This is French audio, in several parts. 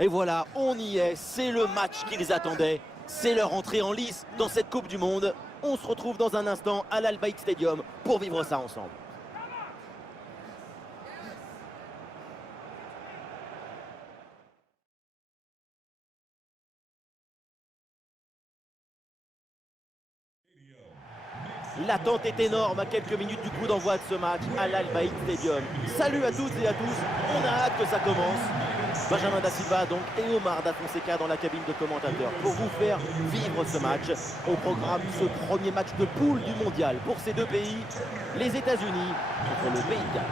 Et voilà, on y est, c'est le match qu'ils attendaient. C'est leur entrée en lice dans cette Coupe du Monde. On se retrouve dans un instant à l'Al Bayt Stadium pour vivre ça ensemble. L'attente est énorme à quelques minutes du coup d'envoi de ce match à l'Al Bayt Stadium. Salut à toutes et à tous, on a hâte que ça commence. Benjamin Da Silva donc et Omar Da Fonseca dans la cabine de commentateurs pour vous faire vivre ce match. Au programme ce premier match de poule du mondial pour ces deux pays, les États-Unis contre le Pays de Galles.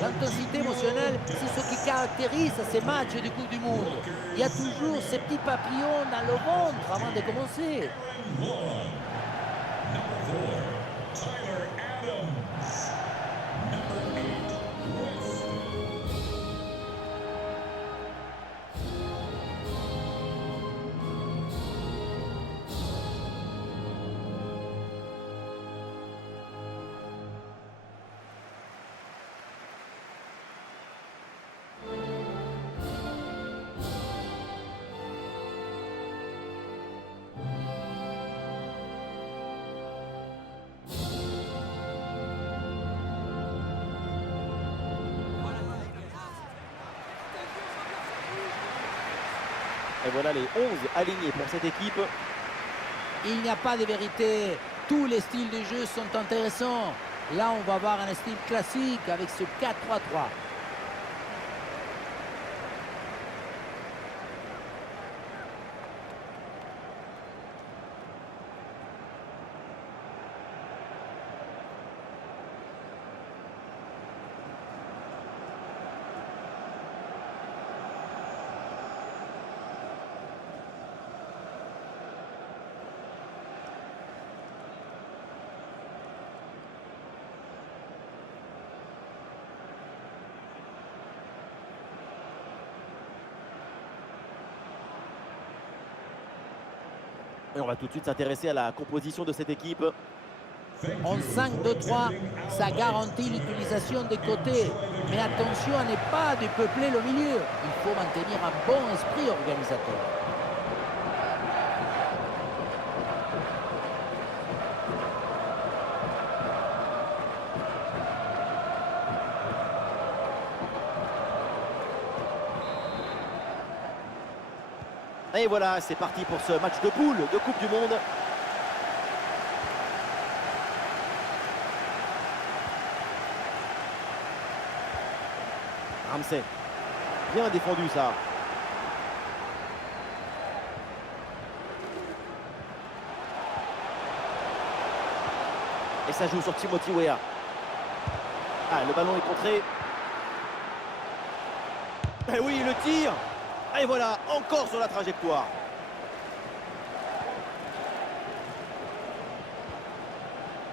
L'intensité émotionnelle, c'est ce qui caractérise ces matchs du Coupe du Monde. Il y a toujours ces petits papillons dans le ventre avant de commencer. Et voilà les 11 alignés pour cette équipe. Il n'y a pas de vérité. Tous les styles de jeu sont intéressants. Là, on va voir un style classique avec ce 4-3-3. Et on va tout de suite s'intéresser à la composition de cette équipe. En 5-2-3, ça garantit l'utilisation des côtés. Mais attention à ne pas dépeupler le milieu. Il faut maintenir un bon esprit organisateur. Et voilà, c'est parti pour ce match de poule de Coupe du Monde. Ramsey, bien défendu ça. Et ça joue sur Timothy Weah. Ah, le ballon est contré. Et oui, le tir. Et voilà, encore sur la trajectoire.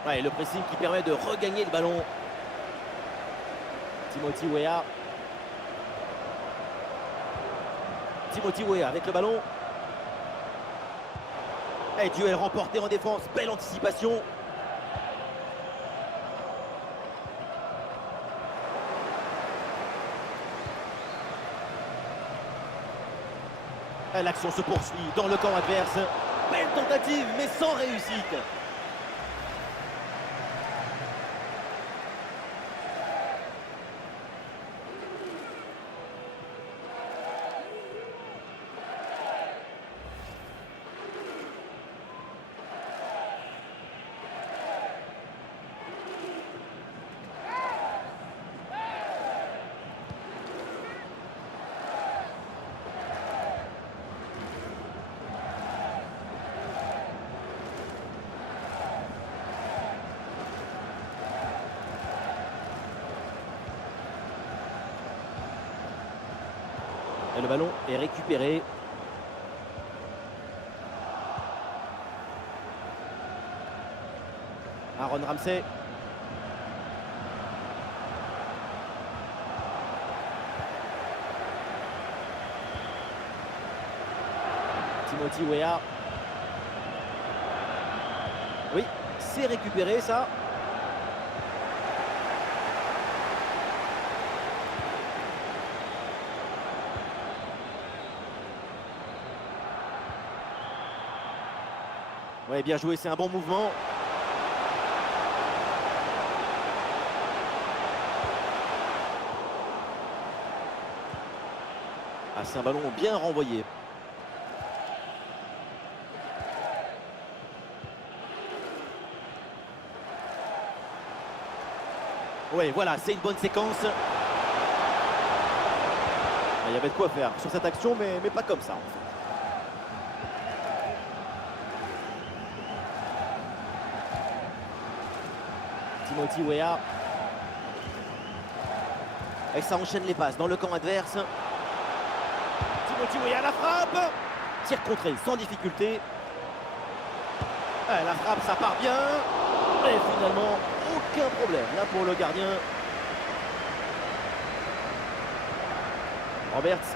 Ouais, le pressing qui permet de regagner le ballon. Timothy Weah. Timothy Weah avec le ballon. Et duel remporté en défense. Belle anticipation. L'action se poursuit dans le camp adverse. Belle tentative, mais sans réussite. Et le ballon est récupéré. Aaron Ramsey. Timothy Weah. Oui, c'est récupéré ça. Ouais, bien joué, c'est un bon mouvement. Ah, c'est un ballon bien renvoyé. Oui, voilà, c'est une bonne séquence. Ah, il y avait de quoi faire sur cette action, mais pas comme ça, en fait. Timothy Weah. Et ça enchaîne les passes dans le camp adverse. Timothy Weah, la frappe. Tir contré sans difficulté. Ah, la frappe, ça part bien. Et finalement, aucun problème là pour le gardien. Roberts.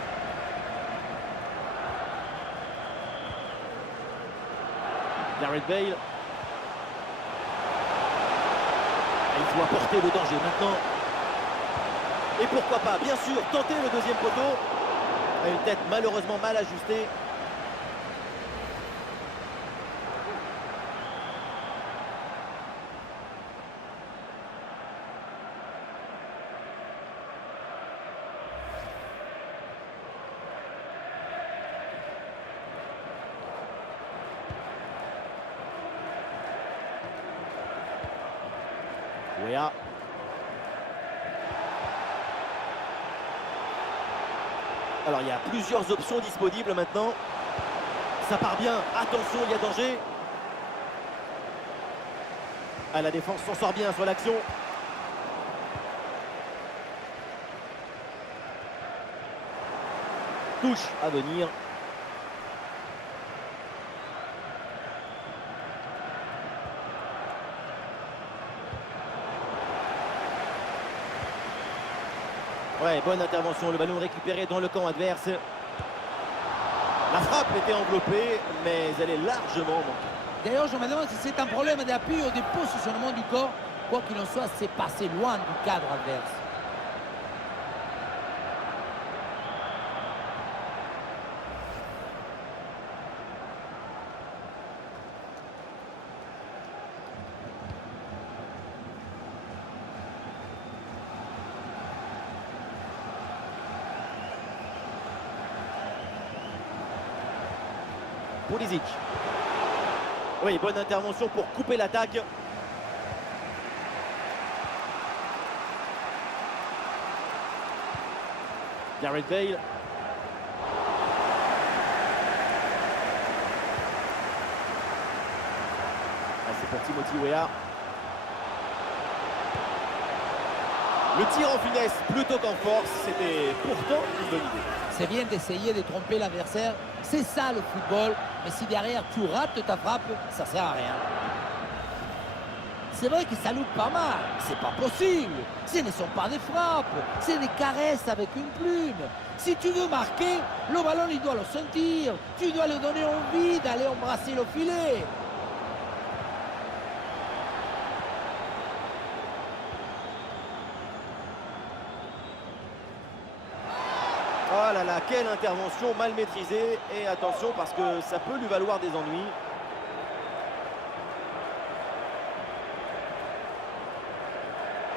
Gareth Bale. Il faut apporter le danger maintenant. Et pourquoi pas, bien sûr, tenter le deuxième poteau. Une tête malheureusement mal ajustée. Weah. Alors il y a plusieurs options disponibles maintenant. Ça part bien, attention, il y a danger. Ah, la défense s'en sort bien sur l'action. Touche à venir. Ouais, bonne intervention, le ballon récupéré dans le camp adverse. La frappe était enveloppée, mais elle est largement manquée. D'ailleurs, je me demande si c'est un problème d'appui ou de positionnement du corps. Quoi qu'il en soit, c'est passé loin du cadre adverse. Pulisic. Oui, bonne intervention pour couper l'attaque. Gareth Bale. Ah, c'est pour Timothy Weah. Le tir en finesse plutôt qu'en force, c'était pourtant une bonne idée. C'est bien d'essayer de tromper l'adversaire. C'est ça le football. Mais si derrière tu rates ta frappe, ça sert à rien. C'est vrai que ça loupe pas mal. C'est pas possible. Ce ne sont pas des frappes. C'est des caresses avec une plume. Si tu veux marquer, le ballon, il doit le sentir. Tu dois lui donner envie d'aller embrasser le filet. Oh là là, quelle intervention mal maîtrisée. Et attention parce que ça peut lui valoir des ennuis.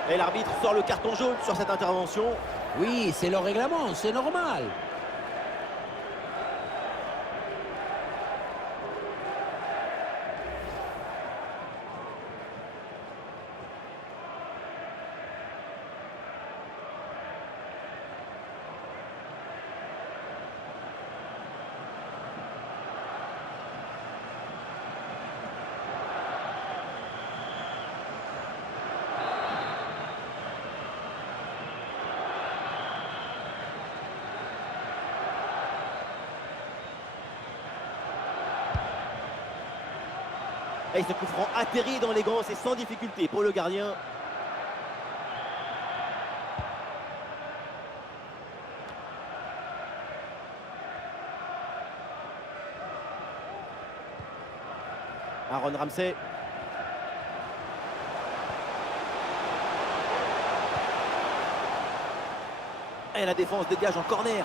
Et l'arbitre sort le carton jaune sur cette intervention. Oui, c'est le règlement, c'est normal. Et ce coup franc atterri dans l'élégance et sans difficulté pour le gardien. Aaron Ramsey. Et la défense dégage en corner.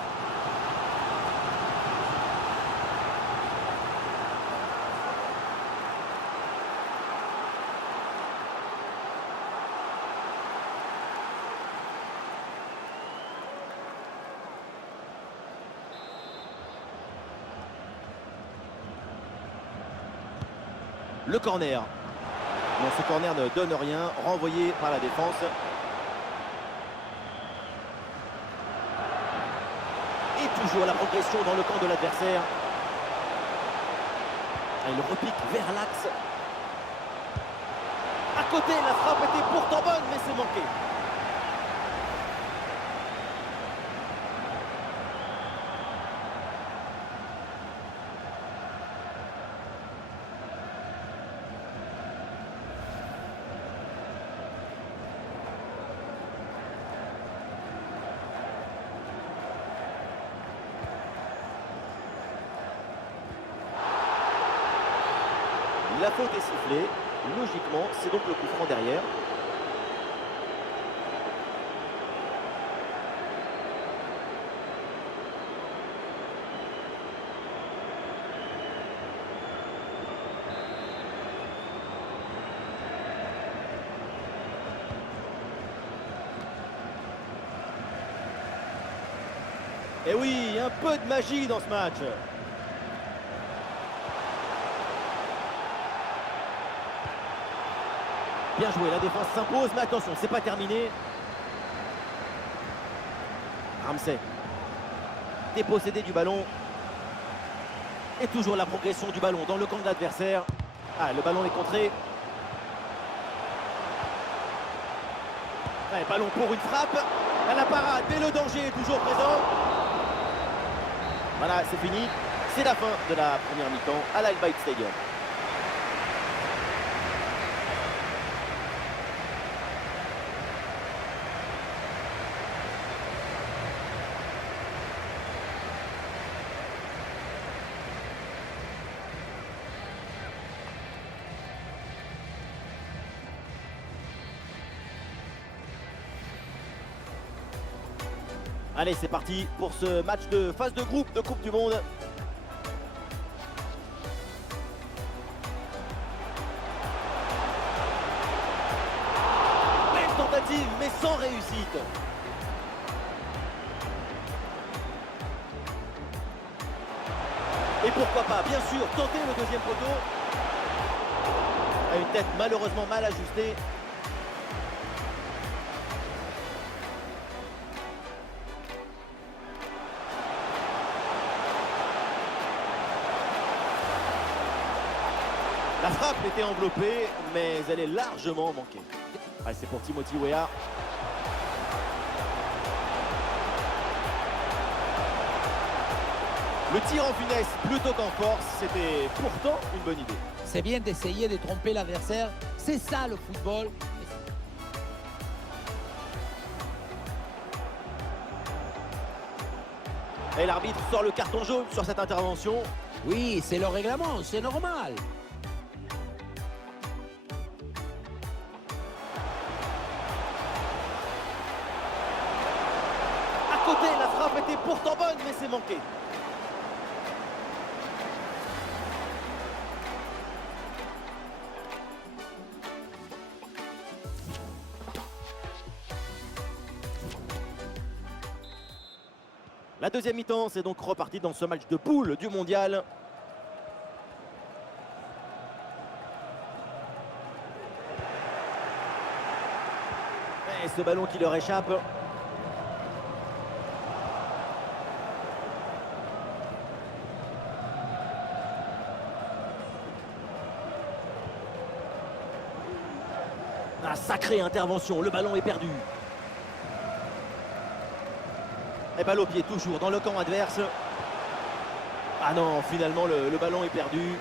Le corner. Non, ce corner ne donne rien, renvoyé par la défense. Et toujours la progression dans le camp de l'adversaire. Il repique vers l'axe. À côté, la frappe était pourtant bonne, mais c'est manqué. La faute est sifflée. Logiquement, c'est donc le coup franc derrière. Et oui, un peu de magie dans ce match. Bien joué, la défense s'impose, mais attention, c'est pas terminé. Ramsey, dépossédé du ballon. Et toujours la progression du ballon dans le camp de l'adversaire. Ah, le ballon est contré. Allez, ballon pour une frappe. À la parade, mais le danger est toujours présent. Voilà, c'est fini. C'est la fin de la première mi-temps à l'Al Bayt Stadium. Allez, c'est parti pour ce match de phase de groupe de Coupe du Monde. Belle tentative, mais sans réussite. Et pourquoi pas, bien sûr, tenter le deuxième poteau. À une tête malheureusement mal ajustée. La frappe était enveloppée, mais elle est largement manquée. Allez, c'est pour Timothy Weah. Le tir en finesse plutôt qu'en force, c'était pourtant une bonne idée. C'est bien d'essayer de tromper l'adversaire. C'est ça le football. Et l'arbitre sort le carton jaune sur cette intervention. Oui, c'est le règlement, c'est normal. À côté, la frappe était pourtant bonne, mais c'est manqué. La deuxième mi-temps, c'est donc reparti dans ce match de poule du mondial. Et ce ballon qui leur échappe. Ah, sacrée intervention, le ballon est perdu. Et balle au pied toujours dans le camp adverse. Ah non, finalement le ballon est perdu.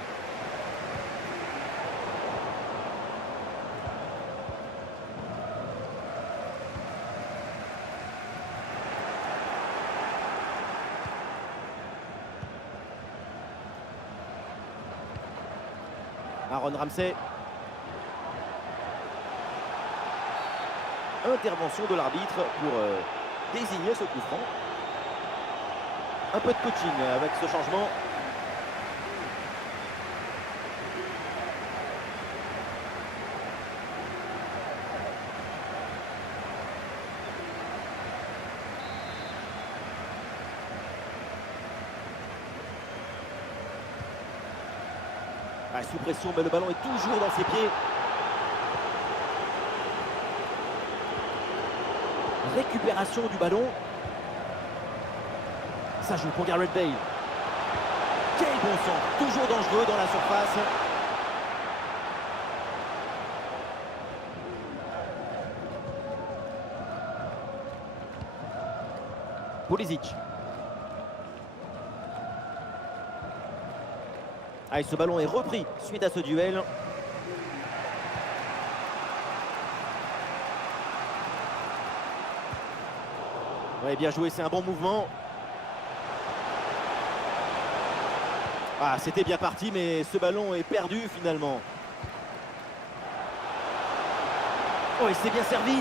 Aaron Ramsey. Intervention de l'arbitre pour désigner ce coup franc. Un peu de coaching avec ce changement. Ah, sous pression, mais le ballon est toujours dans ses pieds. Récupération du ballon. Ça joue pour Gareth Bale. Quel bon centre, toujours dangereux dans la surface. Pulisic. Ah, et ce ballon est repris suite à ce duel. Ouais, bien joué, c'est un bon mouvement. Ah, c'était bien parti, mais ce ballon est perdu finalement. Oh, il s'est bien servi.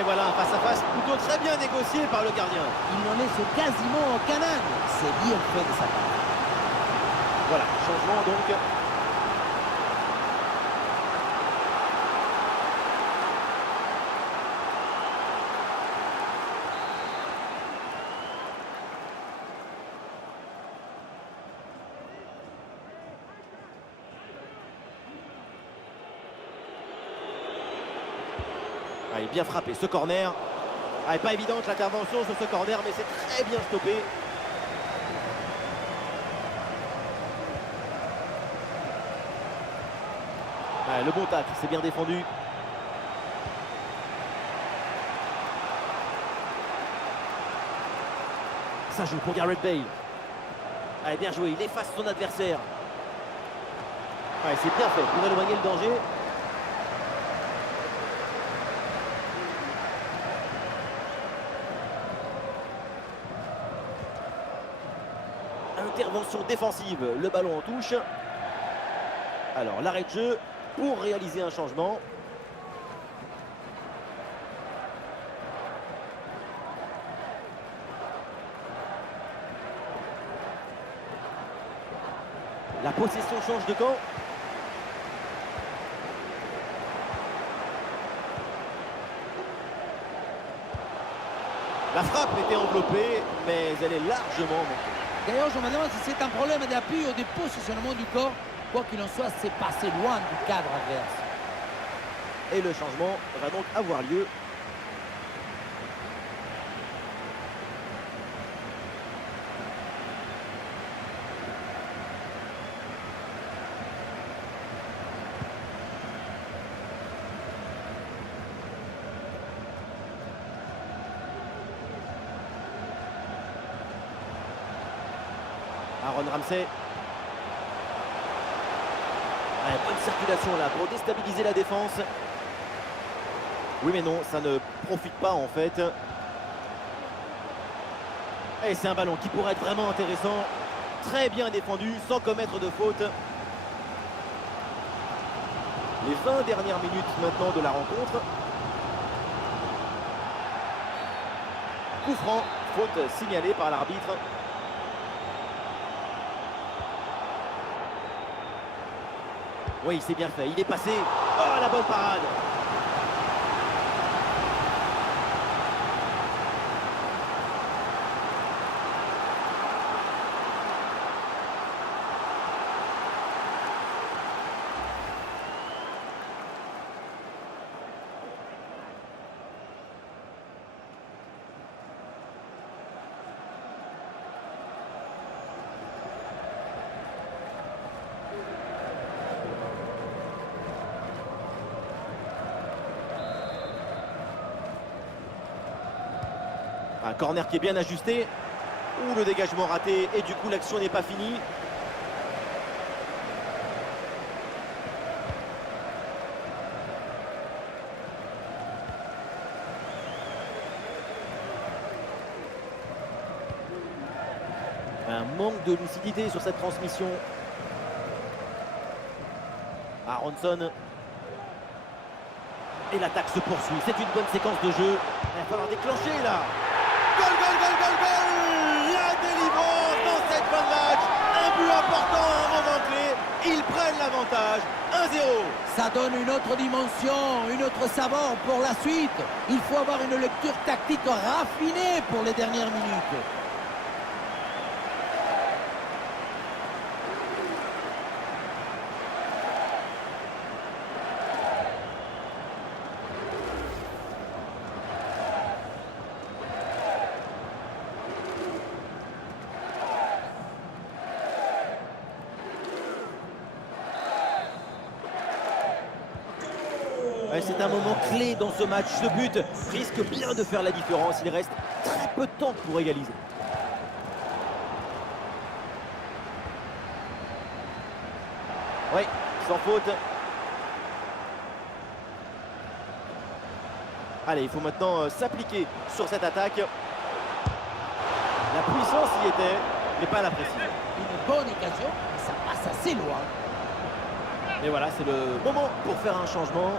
Et voilà, un face-à-face plutôt très bien négocié par le gardien. Il n'en laisse quasiment aucun âne. C'est bien fait de sa part. Voilà, changement donc. Ah, il est bien frappé ce corner. Ah, pas évidente l'intervention sur ce corner, mais c'est très bien stoppé. Ah, le bon tacle, c'est bien défendu. Ça joue pour Gareth Bale. Ah, bien joué, il efface son adversaire. Ah, c'est bien fait pour éloigner le danger. Intervention défensive, le ballon en touche. Alors l'arrêt de jeu pour réaliser un changement. La possession change de camp. La frappe était enveloppée, mais elle est largement manquée. D'ailleurs, je me demande si c'est un problème d'appui ou de positionnement du corps. Quoi qu'il en soit, c'est passé loin du cadre adverse. Et le changement va donc avoir lieu. Aaron Ramsey. Ouais, bonne circulation là pour déstabiliser la défense. Oui mais non, ça ne profite pas en fait. Et c'est un ballon qui pourrait être vraiment intéressant. Très bien défendu, sans commettre de faute. Les 20 dernières minutes maintenant de la rencontre. Coup franc, faute signalée par l'arbitre. Oui, c'est bien fait, il est passé. Oh, la bonne parade. Un corner qui est bien ajusté. Ouh, le dégagement raté et du coup l'action n'est pas finie. Un manque de lucidité sur cette transmission. Aronson. Et l'attaque se poursuit. C'est une bonne séquence de jeu. Il va falloir déclencher là. Goal, goal, goal, goal, goal! La délivrance dans cette fin de match. Un but important à un moment clé. Ils prennent l'avantage. 1-0. Ça donne une autre dimension, une autre saveur pour la suite. Il faut avoir une lecture tactique raffinée pour les dernières minutes. Ouais, c'est un moment clé dans ce match. Ce but risque bien de faire la différence. Il reste très peu de temps pour égaliser. Oui, sans faute. Allez, il faut maintenant s'appliquer sur cette attaque. La puissance y était, mais pas la précision. Une bonne occasion, mais ça passe assez loin. Et voilà, c'est le moment pour faire un changement.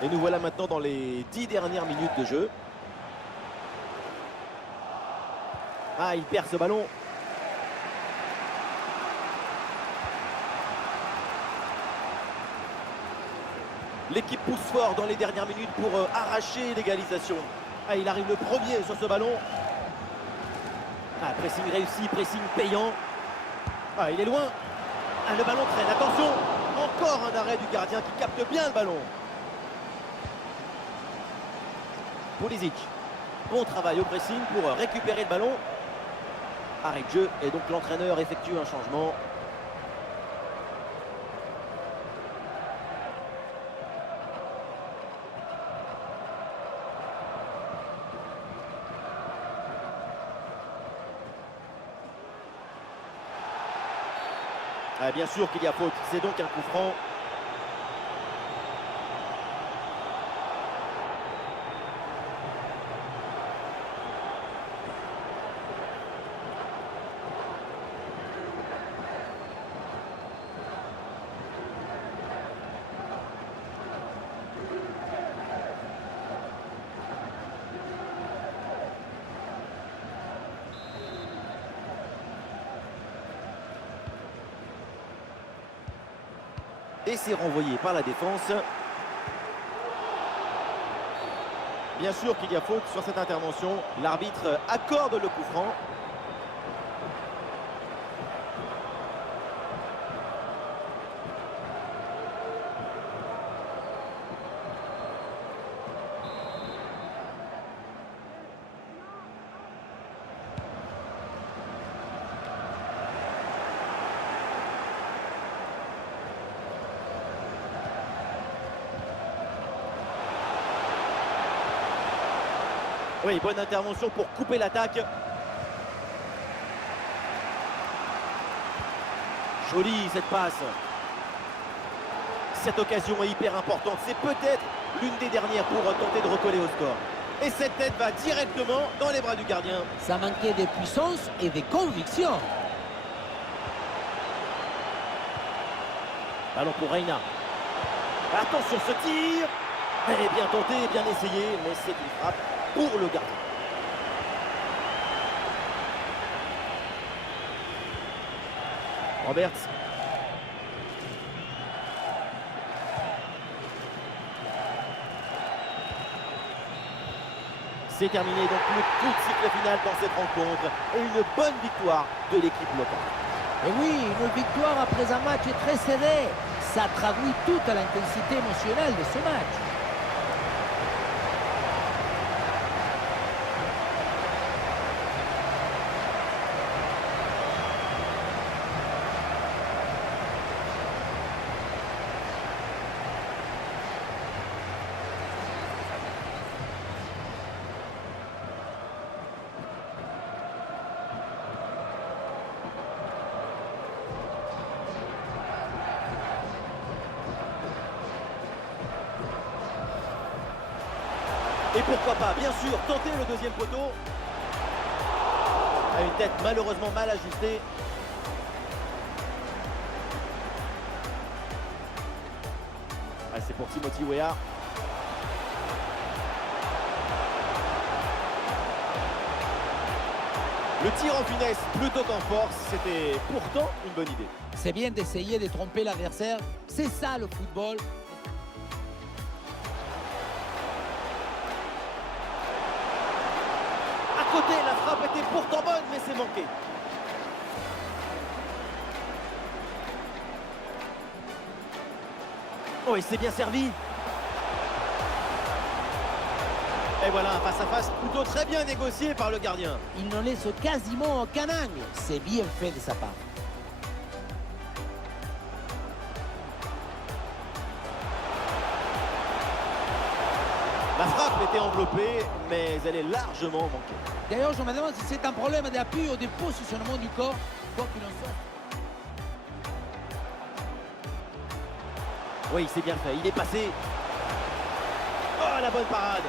Et nous voilà maintenant dans les 10 dernières minutes de jeu. Ah, il perd ce ballon. L'équipe pousse fort dans les dernières minutes pour arracher l'égalisation. Ah, il arrive le premier sur ce ballon. Ah, pressing réussi, pressing payant. Ah, il est loin. Ah, le ballon traîne, attention. Encore un arrêt du gardien qui capte bien le ballon. Pulisic. Bon travail au pressing pour récupérer le ballon. Arrêt de jeu et donc l'entraîneur effectue un changement. Ah, bien sûr qu'il y a faute, c'est donc un coup franc. Et c'est renvoyé par la défense. Bien sûr qu'il y a faute sur cette intervention. L'arbitre accorde le coup franc. Oui, bonne intervention pour couper l'attaque. Jolie cette passe. Cette occasion est hyper importante. C'est peut-être l'une des dernières pour tenter de recoller au score. Et cette tête va directement dans les bras du gardien. Ça manquait de puissance et de conviction. Ballon pour Reina. Attention ce tir. Elle est bien tentée, bien essayée, mais c'est une frappe pour le gardien. Roberts. C'est terminé, donc le coup de sifflet final dans cette rencontre et une bonne victoire de l'équipe locale. Et oui, une victoire après un match très serré. Ça traduit toute l'intensité émotionnelle de ce match. Et pourquoi pas, bien sûr, tenter le deuxième poteau. À une tête malheureusement mal ajustée. Ah, c'est pour Timothy Weah. Le tir en finesse plutôt qu'en force, c'était pourtant une bonne idée. C'est bien d'essayer de tromper l'adversaire. C'est ça le football. À côté, la frappe était pourtant bonne, mais c'est manqué. Oh, et c'est bien servi. Et voilà un face-à-face plutôt très bien négocié par le gardien. Il ne laisse quasiment aucun angle. C'est bien fait de sa part. La frappe était enveloppée, mais elle est largement manquée. D'ailleurs, je me demande si c'est un problème d'appui ou de positionnement du corps. Quoi qu'il en soit. Oui, c'est bien fait. Il est passé. Oh, la bonne parade.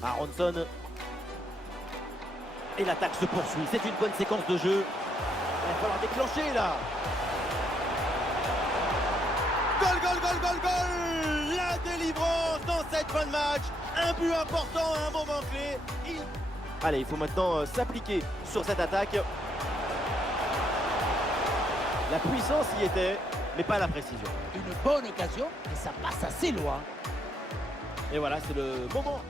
Aronson. Et l'attaque se poursuit. C'est une bonne séquence de jeu. Il va falloir déclencher là. Goal, goal, goal, goal, goal. La délivrance dans cette fin de match. Un but important à un moment clé. Allez, il faut maintenant s'appliquer sur cette attaque. La puissance y était, mais pas la précision. Une bonne occasion, mais ça passe assez loin. Et voilà, c'est le moment.